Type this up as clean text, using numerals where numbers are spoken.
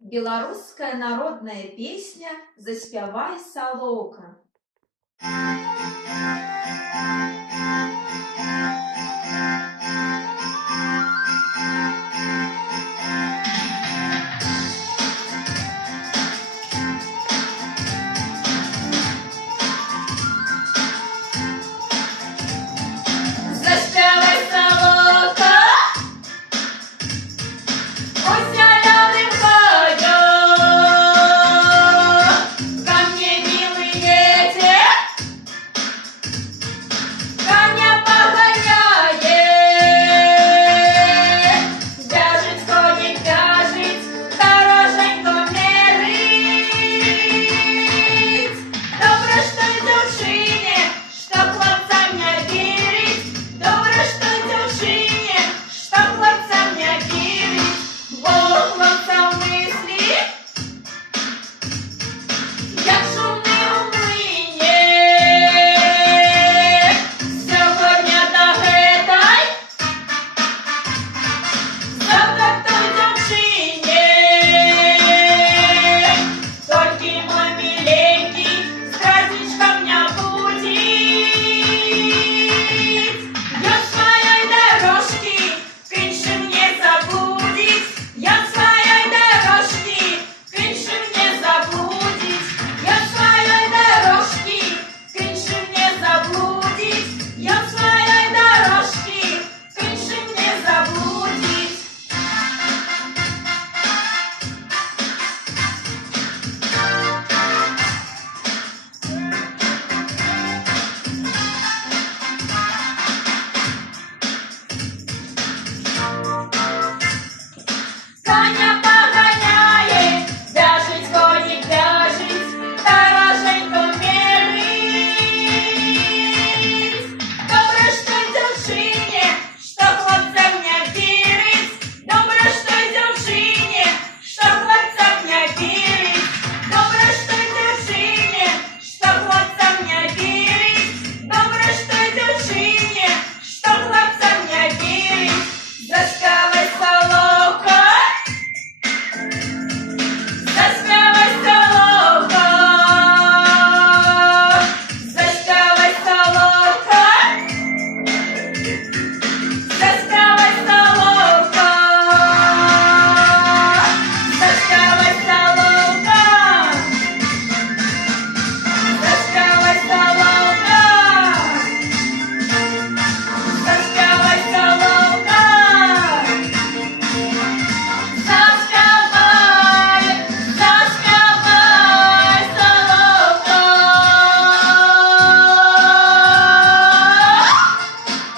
Беларуская народная песня «Заспявай, салоўка». Заспявай, салоўка, у зялёным годзе, ко мне милый ветер, коня погоняет, вяжет коник, вяжет, дороженько мерить. Добре, что й дзяўчыне, што хлопцам не вірить. Добре, что дзяўчыне, што хлопцам не вірить. Бо хлопцаў мыслі, як шумны ў млыне. Сёння да гэтай, завтра к той дзяўчыне. Толькі мой миленький здразнічкам не будзіць. Ён сваёй дорожкі к іншым не заблудзіць. Ён сваёй дорожкі к іншым не заблудзіць. Ён сваёй дорожкі к іншым не заблудзіць. Ён сваёй дорожкі к іншым не заблудзіць. Коня